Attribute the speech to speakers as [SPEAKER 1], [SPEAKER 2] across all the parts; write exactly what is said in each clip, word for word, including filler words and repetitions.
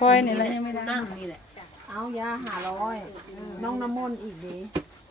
[SPEAKER 1] ค่อยนี่แหละยังไม่ได้
[SPEAKER 2] นั่งนี่แหละ
[SPEAKER 3] เอายาหาร้อยน้องน้ำมนต์อีกดี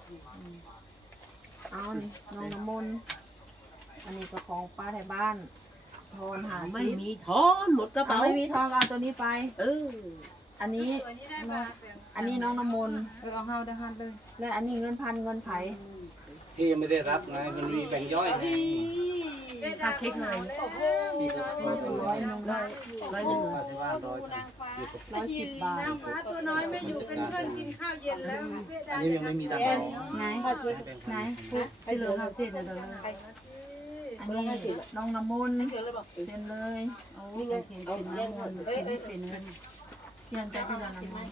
[SPEAKER 3] เอานี่น้องน้ำมนต์อันนี้ก็ของป้าแถวบ้านทอนหา
[SPEAKER 2] ไม่
[SPEAKER 3] ซิ
[SPEAKER 2] มีทอนหมดกระ
[SPEAKER 3] เอา
[SPEAKER 2] เป๋า
[SPEAKER 3] ไม่มีทองเอาตัวนี้ไป
[SPEAKER 2] เออ
[SPEAKER 3] อันนี้อันนี้น้องน้ำมนต์
[SPEAKER 1] เออเอาเฮาได้หันเลย
[SPEAKER 3] และอันนี้เงินพันเงินไผ่
[SPEAKER 4] ที่ยังไม่ได้รับไงมันมีแบ่งย่อยไง
[SPEAKER 2] ค่าเค้กหน่อย
[SPEAKER 4] ที่ก็ร้อย
[SPEAKER 3] ร้อยหนึ่งร้อย
[SPEAKER 2] ร้อยหนึ่ง
[SPEAKER 4] ที่บ้านร้อยอยู่กับ
[SPEAKER 3] ร้อยสิบบาท
[SPEAKER 5] ตัวน้อยไม่อยู่เป็นเพื่อนกินข้าวเย็นแล้ว
[SPEAKER 4] อันนี้ยังไม่มีตังค์เรา
[SPEAKER 1] ไหนไหนพูดไปเหลือเฮาเสร็จแล้วเด้อ
[SPEAKER 3] อันนี้น้องน้ำมนต์เซ็นเลย
[SPEAKER 1] โอ้ยเป็นน้ำมนต์เป็นเป็นเงิน
[SPEAKER 3] เพียงใจที่เราน้ำมนต์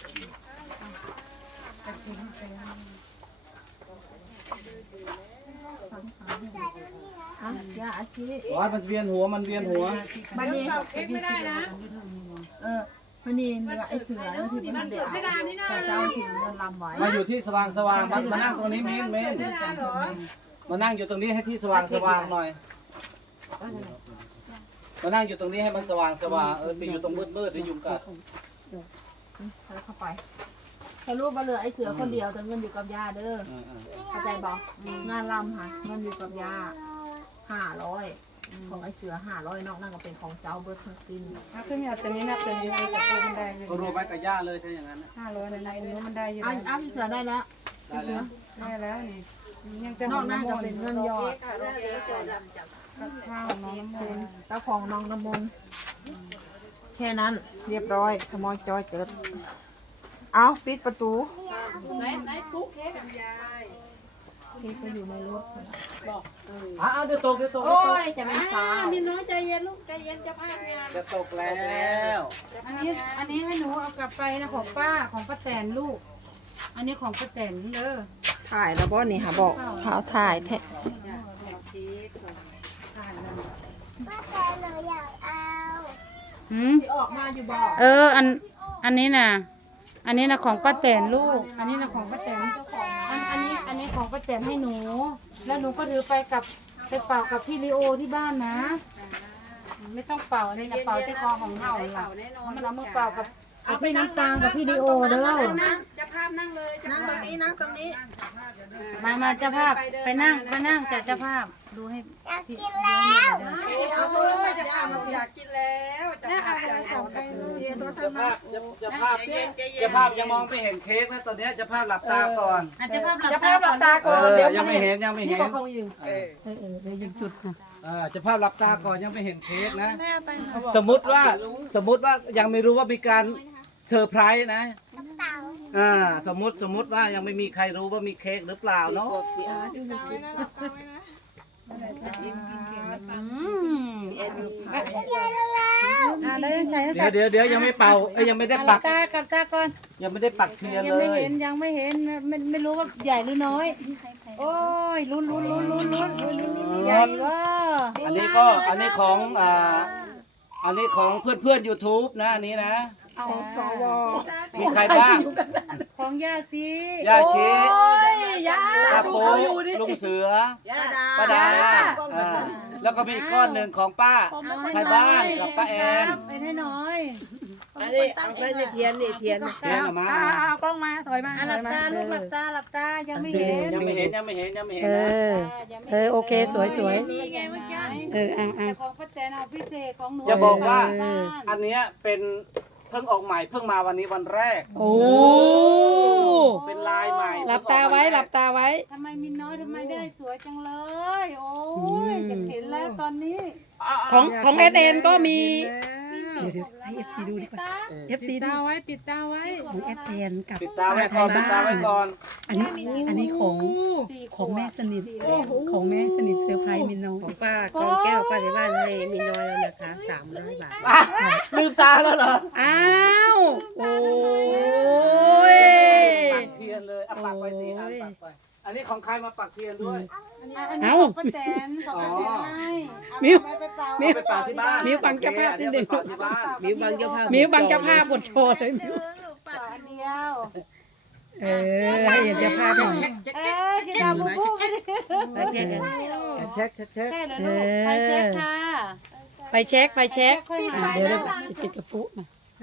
[SPEAKER 3] อ่ะยาอาชีพ
[SPEAKER 4] ร้อยมันเวียนหัวมันเวียนหัว
[SPEAKER 3] บันนี้
[SPEAKER 5] เค้กไม่ได้นะ
[SPEAKER 3] เออบันนี้เรือไอเสือแล้วที่มันเดือดแต่เจ้าถึงเงินลำไว้
[SPEAKER 4] มาอยู่ที่สว่างสว่างมามานั่งตรงนี้เมนเมนมานั่งอยู่ตรงนี้ให้ที่สว่างสว่างหน่อยมานั่งอยู่ตรงนี้ให้มันสว่างสว่างเออไปอยู่ตรงมืดมืดที่ยุงกัด
[SPEAKER 3] ใส่เข้าไปถ้ารู้ว่าเรือไอเสือคนเดียวแต่เงินอยู่กับยาเด้อ
[SPEAKER 4] เออเออ
[SPEAKER 3] เข้าใจบอกงานลำค่ะเงินอยู่กับยาห้าร้อยของไอเสือห้าร้อยนอกนั่นก็เป็นของเจ้าเบิร์ดทั้งสิ้น
[SPEAKER 1] ถ้าขึ้นมาตัวนี้นับตัวนี้กับตัวมันได้เลย
[SPEAKER 4] ก็รวมไว้กับย่าเลยถ้าอย่างนั้น
[SPEAKER 1] ห้าร้อยในในนู้นมันได้อยู่
[SPEAKER 3] อ้าวอ้าวพี่เสือได้แล้ว
[SPEAKER 4] ได้แล้ว
[SPEAKER 1] ได้แล้วนี่ยังจะ
[SPEAKER 3] นอกนั่นก็เป็นเงินยอด
[SPEAKER 1] กับข้าวน้องน้ำมนต์
[SPEAKER 3] เจ้าของน้องน้ำมนต์แค่นั้นเรียบร้อยขโมยจอยเกิดเอาปิดประตู
[SPEAKER 5] ไหนไหนปุ๊กเค้กกับยาย
[SPEAKER 3] พี่ก็อยู่ในรถ
[SPEAKER 4] อ่ะเดี๋ยวตกเดี๋ยวตก
[SPEAKER 3] โอ้ยจะไม่ฟ้า
[SPEAKER 5] มีน้อยใจเย็นลูกใจเย็นจะพางาน
[SPEAKER 4] จะตกแล้ว
[SPEAKER 1] อันนี้อันนี้ให้หนูเอากลับไปนะของป้าของป้าแตนลูก อันนี้ของป้าแตนเด้อ
[SPEAKER 3] ถ่ายแล้วบ่นี่ค่ะบอกเขาถ่ายแท้ที่ออกมาอยู่บอก
[SPEAKER 1] เอออันอันนี้น่ะ อันนี้นะของป้าแตนลูก อันนี้นะของป้าแตนอันอันนี้อันนี้ของป้าแตนให้หนู แล้วหนูก็ถือไปกับไปเป่ากับพี่ลีโอที่บ้านนะ ไม่ต้องเป่าอันนี้นะเป่าที่คอของเห่าล่ะมันเอามือเป่ากับเอาไปน้ำตาลกับพี่ลีโอเด้อ
[SPEAKER 5] จะภาพนั่งเลยจะ
[SPEAKER 3] นั่งตรงนี้นั่งตรงนี้
[SPEAKER 1] มามาเจ้าภาพไปนั่งไปนั่งจัดเจ้าภาพดูให้ที่
[SPEAKER 5] เอาเลยจะภาพอยากกินแล้วจะภาพอยากของไปเลย
[SPEAKER 4] จะภาพจะจะภาพจะภาพยังมองไม่เห็นเค้กนะตอนนี้จะภาพหลับตาก่อน
[SPEAKER 1] เจ้าภาพจะภาพหลับตา
[SPEAKER 4] เอ
[SPEAKER 1] ก่อน
[SPEAKER 4] อ
[SPEAKER 1] เดี๋ยว
[SPEAKER 4] ยังไม่เห็นยังไม่เห็น
[SPEAKER 1] เขายืมเออเออเดี๋ยวยืมจุดค่ะ
[SPEAKER 4] เออจะภาพหลับตาก่อนยังไม่เห็นเค้กนะ สมมุติว่าสมมุติว่ายังไม่รู้ว่ามีการเซอร์ไพรส์นะอ่าสมมุติสมมุติว่ายังไม่มีใครรู้ว่ามีเค้กหรือเปล่าเนาะ
[SPEAKER 1] อ่าได้ใส่
[SPEAKER 4] เดี๋ยวเดี๋ยวเดี๋ยวยังไม่เป่าเอ้ยยังไม่ได้ปัก
[SPEAKER 1] ตากับตาก่อน
[SPEAKER 4] ยังไม่ได้ปักเชียร์
[SPEAKER 1] ยัง
[SPEAKER 4] เล
[SPEAKER 1] ไม่
[SPEAKER 4] ย
[SPEAKER 1] เห็นยังไม่เห็นไม่ไม่รู้ว่าใหญ่หรือน้อย โอ้ยลุ้นลุ้นลุ้นลุ้นลุ้นใหญ่ว่า
[SPEAKER 4] อันนี้ก็อันนี้ของอ่าอันนี้ของเพื่อนเพื่อนๆ YouTube นะอันนี้นะ
[SPEAKER 3] ของสว
[SPEAKER 4] มีใครบ้าง
[SPEAKER 1] ของย่าซี
[SPEAKER 4] ย่าชี
[SPEAKER 5] ยา
[SPEAKER 4] ตาโป๊ลุงเสือป้าดาอ่าแล้วก็มีอีกก้อนหนึ่งของป้าไทยบ้านกับป้าแอน
[SPEAKER 1] ไปให้น้อย
[SPEAKER 2] อันนี้เอาไปเทียนนี่เทียน
[SPEAKER 4] เทียนออกมา
[SPEAKER 5] เอากล้องมาถอยมา
[SPEAKER 1] หลับตาลูกหลับตาหลับตายังไม่เห็น
[SPEAKER 4] ยังไม่เห็นยังไม่เห็นยังไม่เห็น
[SPEAKER 6] เอ
[SPEAKER 4] นะ
[SPEAKER 6] อ เออ โอเค สวยสวย
[SPEAKER 1] มีไงเมื่อกี้
[SPEAKER 6] เอออ่างอ่าง
[SPEAKER 1] แต่ของป้าแตนเอาพิเศษของหนู
[SPEAKER 4] จะบอกว่าอันเนี้ยเป็นเพิ่งออกใหม่เพิ่งมาวันนี้วันแรก
[SPEAKER 6] โอ้
[SPEAKER 4] เป็นลายใหม่
[SPEAKER 6] หลับตาไว้ หลับตาไว้
[SPEAKER 1] ทำไมมินน้อยทำไมได้สวยจังเลย โอ้ยจะเห็นแล้วตอนนี้
[SPEAKER 6] ของของเอสเอ็นก็มี เดี๋ยวเดี๋ยวให้เอฟซีดูดีกว่าเอฟซีดู
[SPEAKER 5] ตาไว้ปิดตาไว้
[SPEAKER 6] ของเอสเอ็นกับ
[SPEAKER 4] ปิดตาไว้ก่อนปิดตาไว้ก่อน
[SPEAKER 6] อันนี้ อันนี้ของ ของแม่สนิท ของแม่สนิทเซอร์ไพรส์มินน้อง
[SPEAKER 2] ของป้ากองแก้วป้าในบ้านให้มีน้อยแล้วนะคะสามร้อยบาท
[SPEAKER 4] อ่ะลืมตาแล้วเหรอ
[SPEAKER 6] อ้าว โอ้ย
[SPEAKER 4] ปักเทียนเลยเอาปักไปสิอ่ะปักไปอันนี้ของใครมาปักเทียนด้วย
[SPEAKER 1] อันนี้ของป้าแตนของป้าแตนให้
[SPEAKER 6] มิว
[SPEAKER 1] เอาไปเป่า
[SPEAKER 6] มิว
[SPEAKER 4] ไปปักที่บ้าน
[SPEAKER 6] มิวบังเจ้าภาพนิดนึง
[SPEAKER 4] โอเคอันนี้เอาไปปักที่บ้าน
[SPEAKER 2] มิวบางเจ้าภาพ
[SPEAKER 6] มิวบังเจ้าภาพบทโชว์เลยมิว
[SPEAKER 1] เป่าอันเดียว
[SPEAKER 6] เออ ให้เห็นเจ้าภาพหน่อย
[SPEAKER 1] เอ้ยที่ดาวบุ้งไม่ได้
[SPEAKER 2] ไปเช็คกัน
[SPEAKER 4] เช็คเช็คเช็ค
[SPEAKER 1] ใช่เหรอลูกไปเช็คค่ะ
[SPEAKER 6] ไฟเช็ค ไฟเช็ค
[SPEAKER 1] ค่อย
[SPEAKER 6] อ่า
[SPEAKER 1] หา
[SPEAKER 6] เดี๋ยวเดี๋ยวปิดกระปุกหน่อย
[SPEAKER 4] ปิด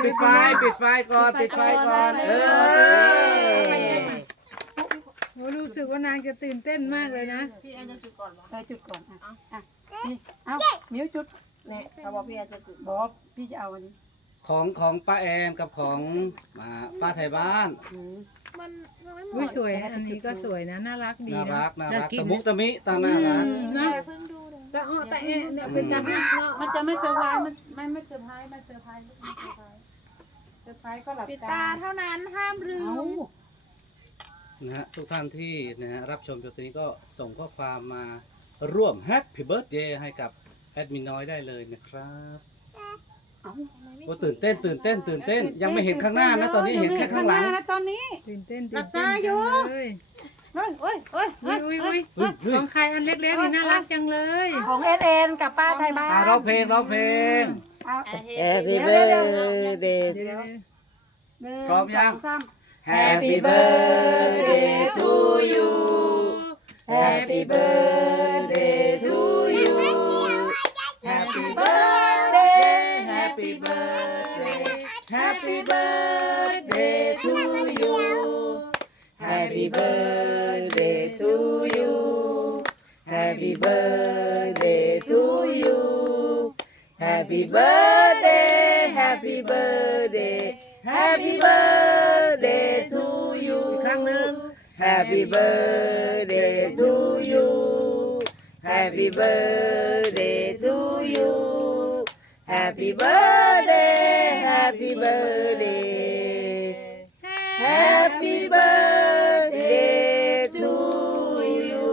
[SPEAKER 4] ปิดไฟปิดไฟก่อนปิดไฟก่อนเออ
[SPEAKER 6] โอ้รู้สึกว่านางจะตื่นเต้นมากเลยนะ
[SPEAKER 3] พี่แอนจะจุดก่อนเหรอ
[SPEAKER 6] เออจุดก่อนอ่ะอ่ะนี่เอามิ้วจุด
[SPEAKER 3] เนี่ยเขาบอกพี่แอนจะจุด
[SPEAKER 6] บอกพี่จะเอาอันนี้
[SPEAKER 4] ของของป้าแอนกับของอ่าป้าไทยบ้าน
[SPEAKER 6] อุ้ยสวยอันนี้ก็สวยนะน่ารักดี
[SPEAKER 4] น่า
[SPEAKER 6] นะ
[SPEAKER 4] รักน่ารักตะมุกตะมิตาน่ารัก
[SPEAKER 6] นะแต่อ้อแต่เอ๊ะเนี่ยเป็นตาหักเนาะ
[SPEAKER 1] มันจะไม่เซอร์ไพรส์มันไม่ไม่เซอร์ไพรส์มันเซอร์ไพรส์ลูกไม่เซอร์ไพรส์เซอร์ไพรส์ก็หลับ
[SPEAKER 5] ปิด
[SPEAKER 1] ตา
[SPEAKER 5] ตาเท่านั้นห้ามลื
[SPEAKER 1] เอา
[SPEAKER 5] ม
[SPEAKER 4] นะฮะทุกท่านที่นะฮะรับชมจนตรงนี้ก็ส่งข้อความมาร่วมแฮปปี้เบิร์ a เดย์ให้กับแอดมินน้อยได้เลยนะครับโอ้ตื่นเต้นตื่นเต้นตื่นเต้นยังไม่เห็นข้างหน้านะตอนนี้เห็นแค่ข้างหลัง
[SPEAKER 1] นะตอนนี้
[SPEAKER 6] ตื่นเต้น
[SPEAKER 1] หลั
[SPEAKER 6] ตื่
[SPEAKER 1] บ
[SPEAKER 6] นเต้
[SPEAKER 1] ตาน อยู่
[SPEAKER 6] จังเลย
[SPEAKER 1] เฮ้ยเฮ้ยเฮ้ย
[SPEAKER 6] อุ้ยอุ้ยอุ้ย
[SPEAKER 4] เฮ้ยเฮ้ย
[SPEAKER 6] ของใครอันเล็กๆนี่น่ารักจังเลย
[SPEAKER 1] ของเอสเอ็นกับป้าไทยบ้าน
[SPEAKER 4] อ่าร้องเพลงร้องเพลง
[SPEAKER 1] เอา
[SPEAKER 2] Happy birthday
[SPEAKER 6] เดี๋ยว
[SPEAKER 1] หนึ่ง
[SPEAKER 4] พร้อมยัง
[SPEAKER 1] สองสาม
[SPEAKER 4] Happy birthday to you
[SPEAKER 1] Happy birthday to you
[SPEAKER 4] Happy birthday Happy birthday Happy birthday to you Happy birthday to you Happy birthday to you Happy birthday Happy birthday Happy birthday to you อีกครั้งหนึ่ง Happy birthday to you Happy birthday to you Happy birthday Happy birthday Happy birthday to you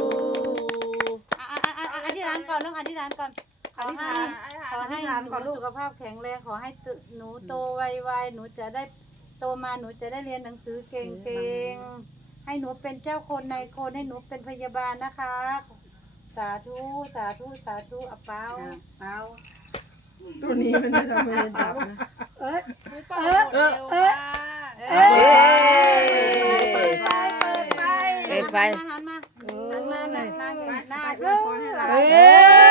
[SPEAKER 1] อธิษฐานก่อนลูกอธิษฐานก่อนขอให้ขอให้หนูสุขภาพแข็งแรงขอให้หนูโตไวๆหนูจะได้โตมาหนูจะได้เรียนหนังสือเก่งๆให้หนูเป็นเจ้าคนในคนให้หนูเป็นพยาบาลนะคะสาธุสาธุสาธุอ่ะเปาเปา
[SPEAKER 3] ตัวนี้มันจะทำให้ดับนะ
[SPEAKER 1] เอ้ย
[SPEAKER 5] เออเออเออ
[SPEAKER 2] เอ้ย
[SPEAKER 1] เปิดไฟเปิดไฟ
[SPEAKER 2] เปิดไฟ
[SPEAKER 1] หันมาหันมาหันมาหน้าหน้า
[SPEAKER 3] เอ้ย
[SPEAKER 1] เอ้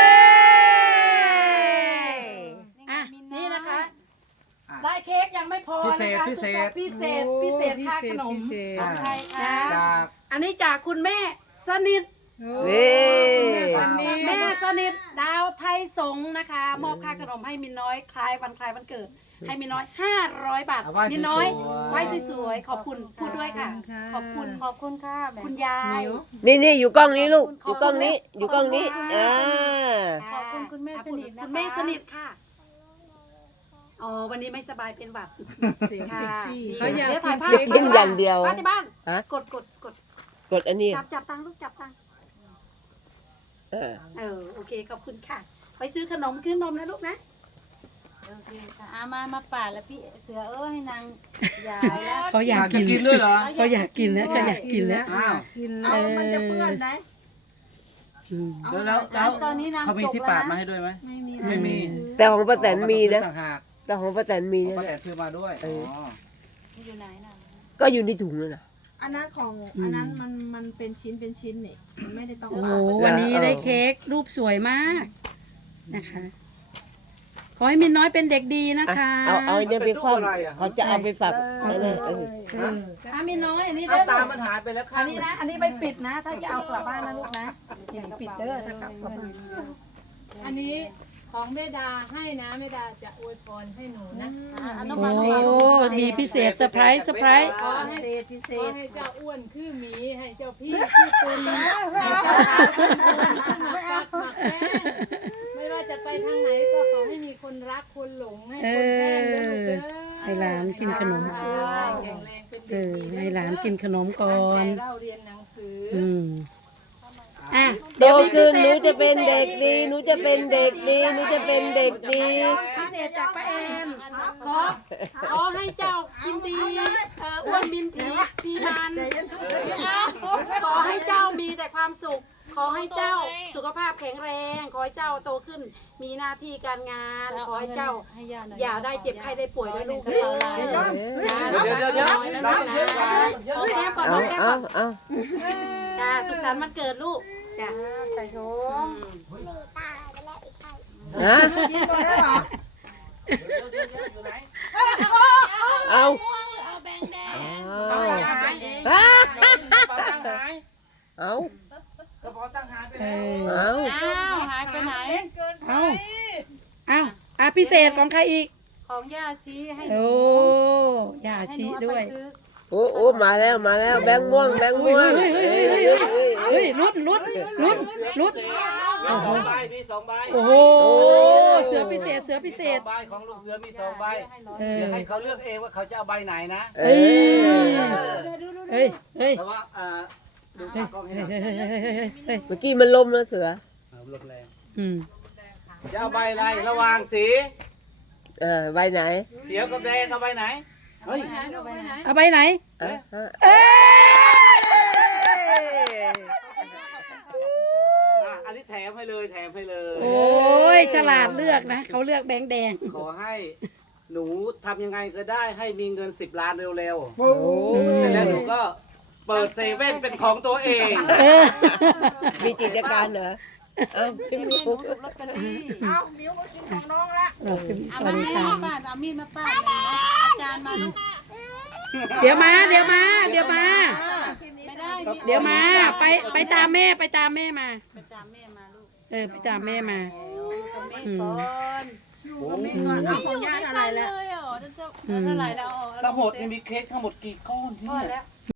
[SPEAKER 1] ย
[SPEAKER 6] อ่ะนี่นะคะ ได้เค้กยังไม่พอ
[SPEAKER 4] พิเศษ
[SPEAKER 6] นะคะ
[SPEAKER 4] พิเศษ
[SPEAKER 6] พิเศษพิเศษค่าขนมพิเศษ
[SPEAKER 1] ของใครคะ
[SPEAKER 4] จาก
[SPEAKER 6] อันนี้จากคุณแม่สนิท
[SPEAKER 2] นี่
[SPEAKER 6] แม่สนิทดาวไทยสงฆ์นะคะ มอบค่าขนมให้มินน้อยคล้ายวันคล้ายวันเกิด ให้มินน้อยห้าร้อยบาท
[SPEAKER 4] เอาไว้
[SPEAKER 6] มินน้อย
[SPEAKER 4] สวยๆ
[SPEAKER 6] ไว้สวยๆขอบคุณพูดด้วยค่ะ ขอบคุณ
[SPEAKER 1] ขอบคุณค่ะแม่
[SPEAKER 6] คุณยาย
[SPEAKER 2] นี่นี่อยู่กล้องนี้ลูก อยู่กล้องนี้ อยู่กล้องนี้อ่า
[SPEAKER 1] ขอบคุณคุณแม่สนิทนะคะ
[SPEAKER 6] คุณแม่สนิทค่ะอ๋อวันนี้ไม่สบายเป็นหวัด
[SPEAKER 3] เสียงเซ็กซี่
[SPEAKER 6] เขาอยาก
[SPEAKER 1] ดี๋วถ่ายภาพ
[SPEAKER 2] จะกินอย่างเดียว
[SPEAKER 6] ป้าที่บ้าน
[SPEAKER 2] ฮะ
[SPEAKER 6] กดกดกด
[SPEAKER 2] กดอันนี้
[SPEAKER 6] จับจับตังค์ลูกจับตังค์
[SPEAKER 2] เออ
[SPEAKER 6] เออโอเคขอบคุณค่ะ ไปซื้อขนมซื้อนมนะลูกนะ
[SPEAKER 1] โอเคค่ะอามามาป่าดแล้วพี่เสือเอ้ยให้นางยายแล้ว
[SPEAKER 6] เขาอยาก
[SPEAKER 4] จะ
[SPEAKER 6] กิน
[SPEAKER 4] กินด้วยเหรอ
[SPEAKER 6] เขาอยากกินแล้วเขาอยากกินแล้ว
[SPEAKER 4] อ้าว
[SPEAKER 3] เอามันจะเปื้อนไหม
[SPEAKER 2] อืม
[SPEAKER 4] แล้วแล้วแล้ว
[SPEAKER 1] ตอนนี้นาง
[SPEAKER 4] เขามีที่
[SPEAKER 1] จบแล้ว
[SPEAKER 4] ปาด
[SPEAKER 1] นะ
[SPEAKER 4] มาให้ด้วยไหม
[SPEAKER 1] ไม่มี
[SPEAKER 4] ไม่มี
[SPEAKER 2] แต่ของป้าแตนมีนะ
[SPEAKER 4] ต่างหาก
[SPEAKER 2] แต่ของป้าแตนมีนะ
[SPEAKER 4] ป้าแตนซื้อมาด้วย
[SPEAKER 2] เอ
[SPEAKER 4] อ๋
[SPEAKER 2] อ
[SPEAKER 4] อ
[SPEAKER 1] อยู่ไหนน่ะ
[SPEAKER 2] ก็อยู่ในถุงนั่นน่ะ
[SPEAKER 3] อันนั้นของอันนั้นมันมันเป็นชิ้นเป็นชิ้นนี่มันไม่ได้ต้อง
[SPEAKER 6] โอ้
[SPEAKER 3] ปา
[SPEAKER 6] โห
[SPEAKER 3] ด
[SPEAKER 6] วันนี้ได้เค้กรูปสวยมากนะคะ ขอให้มินน้อยเป็นเด็กดีนะ
[SPEAKER 2] อ่ะ
[SPEAKER 6] คะ
[SPEAKER 2] เอาเอาไอ้เนี่ยไปคว่ำเขาจะเอาไปฝักนั่นน่ะเออ
[SPEAKER 6] อ่ะมินน้อยอันนี้
[SPEAKER 4] เอา
[SPEAKER 6] เด้อ
[SPEAKER 4] ตามันหายไปแล้วข้า
[SPEAKER 6] อั
[SPEAKER 4] ง
[SPEAKER 6] นนี้นะ อันนี้ไปปิดนะ ถ้าจะเอากลับบ้านนะลูกนะนี่ปิดเด้อถ้ากลับกลับบ้าน
[SPEAKER 7] อันนี้ของแม่ดาให้นะแม่ดาจะอวยพรให้หนูนะ
[SPEAKER 1] อ่ะอันนั้น
[SPEAKER 6] โอ้
[SPEAKER 1] มาเสร็จ
[SPEAKER 6] มีพิเศษเซอร์ไพรส์เซอร์ไพรส์
[SPEAKER 3] อ่าพิเศษพิเศ
[SPEAKER 7] ขอ
[SPEAKER 3] ษ
[SPEAKER 7] ให้เจ้าอ้วนคือหมีให้เจ้าพี่คือตุนนะให้เจ้าขาเป็นคนหมักปักหมักแป้งไม่ว่าจะไปทางไหนก็ขอให้มีคนรักคนหลงให้คนแป้งเด้อลูกเด้อ
[SPEAKER 6] ให้หลานกินขนม
[SPEAKER 7] แข็งแรงเป็น
[SPEAKER 6] เอ
[SPEAKER 7] เด็ก
[SPEAKER 6] อ
[SPEAKER 7] ดี
[SPEAKER 6] ให้หลานกินขนมก่อ
[SPEAKER 7] ตั้ง
[SPEAKER 6] น
[SPEAKER 7] ใจเล่าเรียนหนังสืออ
[SPEAKER 6] อืมอ่ะ
[SPEAKER 2] โตขึ้นหนูจะเป็นเด็กดี หนูจะเป็นเด็กดี หนูจะเป็นเด็กดี
[SPEAKER 6] พิเศษจากป้าแอนขอขอให้เจ้ากินดีเอออ้วนบินผีพีมันขอให้เจ้ามีแต่ความสุข ขอให้เจ้าสุขภาพแข็งแรง ขอให้เจ้าโตขึ้น มีหน้าที่การงาน ขอให้เจ้า
[SPEAKER 1] ให้ย่าหน่อย
[SPEAKER 6] อย่าได้เจ็บไข้ได้ป่วยด้วยลูกเด้อ
[SPEAKER 2] เดี๋ยว
[SPEAKER 6] นะ
[SPEAKER 4] เดี๋ยวเดี๋ยวเดี๋ยว
[SPEAKER 6] น้อยนะลูกนะหอมแก้มก่อน
[SPEAKER 2] เอา
[SPEAKER 6] หอมแก้ม
[SPEAKER 2] เอา
[SPEAKER 6] ก่อน
[SPEAKER 2] เอา
[SPEAKER 6] จ้าสุขสันต์วันเกิดลูกจ้า
[SPEAKER 1] ใส่ถุง
[SPEAKER 2] ฮะ
[SPEAKER 3] กินตัวได้เหรอ
[SPEAKER 4] อยู่ไหน
[SPEAKER 2] เอา
[SPEAKER 5] เอา
[SPEAKER 2] เอา
[SPEAKER 5] หายเอง
[SPEAKER 2] อ้าก
[SPEAKER 5] ระเป๋าตังค์หาย
[SPEAKER 2] เอา
[SPEAKER 4] กระเป๋าตังค์หายไป
[SPEAKER 1] เอ
[SPEAKER 4] แล้ว
[SPEAKER 1] อ
[SPEAKER 2] เอา
[SPEAKER 1] อ้าวหายไปไหน
[SPEAKER 6] เอาเอาอ่ะพิเศษของใครอีก
[SPEAKER 1] ของย่าชี้ให้หนู
[SPEAKER 6] โอ้ย่า
[SPEAKER 1] ให้ห
[SPEAKER 6] ชี้
[SPEAKER 1] นูเอา
[SPEAKER 6] ด้วย
[SPEAKER 1] ไปซื้อ
[SPEAKER 2] โอ้โอ้มาแล้วมาแล้วแบงค์ม่วงแบงค์ม่วง
[SPEAKER 6] เฮ้ยเฮ้ยเฮ้ยเฮ้ยเฮ้ยลุ้นลุ้นลุ้นลุ้น
[SPEAKER 4] มีสองใบมีสองใบ
[SPEAKER 6] โอ้โหเสือพิเศษเสือพิเศษ
[SPEAKER 4] มีสองใบของลูกเสือมีสองใบ
[SPEAKER 6] เออ
[SPEAKER 4] เดี๋ยวให้เขาเลือกเองว่าเขาจะเอาใบไหนนะ
[SPEAKER 2] เอ
[SPEAKER 6] เฮ้ย
[SPEAKER 2] อ
[SPEAKER 6] เฮ้ยเฮ้ย
[SPEAKER 4] แต่ว่าอ่าดูตากล้องให้หน่อย
[SPEAKER 6] เฮ้ยเฮ้ยเฮ้ยเฮ้ย
[SPEAKER 2] เมื่อกี้มันลมแล้วเสือ
[SPEAKER 4] เอาลมแรง
[SPEAKER 6] อืม
[SPEAKER 4] จะเอาใบอะไรระหว่างสี
[SPEAKER 2] เออใบไหน
[SPEAKER 4] เขียวกับแดงเอาใบไหนเฮ้ย
[SPEAKER 6] เอาไปไหน
[SPEAKER 2] อ่ะอ่ะ
[SPEAKER 6] เอ้ย
[SPEAKER 4] อ่ะอันนี้แถมให้เลยแถมให้เลย
[SPEAKER 6] โอ้ยฉลาดเลือกนะเขาเลือกแบงค์แดง
[SPEAKER 4] ขอให้หนูทำยังไงก็ได้ให้มีเงินสิบล้านเร็ว
[SPEAKER 2] โอ้
[SPEAKER 4] ๆเสร็จแล้วหนูก็เปิดเซเว่นเป็นของตัวเอง
[SPEAKER 6] เออ
[SPEAKER 2] มีจิตการเหรอเอาพี่หมู
[SPEAKER 3] เอามิ้วมากินของน้องละ
[SPEAKER 6] เราคือมีส
[SPEAKER 1] เอา
[SPEAKER 6] วั
[SPEAKER 1] มา
[SPEAKER 6] สดิ
[SPEAKER 1] ให้
[SPEAKER 6] การ
[SPEAKER 1] ป้าเอามีดมาป้าอาจารย์มาลูก
[SPEAKER 6] เดี๋ยวมาเดี๋ยวมาเดี๋ยวมา
[SPEAKER 1] ไม่ได้
[SPEAKER 6] เดี๋ยวมาไปไปตามแม่ไปตามแม่มา
[SPEAKER 1] ไปตามแม่มาลูก
[SPEAKER 6] เออไปตามแม่มา
[SPEAKER 1] กับแม่ก่อน
[SPEAKER 4] โอ้
[SPEAKER 3] เอาของย่าเท่าไหร่แล้ว
[SPEAKER 1] เท่าไหร่แล้ว
[SPEAKER 4] ทั้งหมดนี่มีเค้กทั้งหมดกี่ก้อนที่
[SPEAKER 1] พอ
[SPEAKER 4] เนี่ย
[SPEAKER 1] แล้ว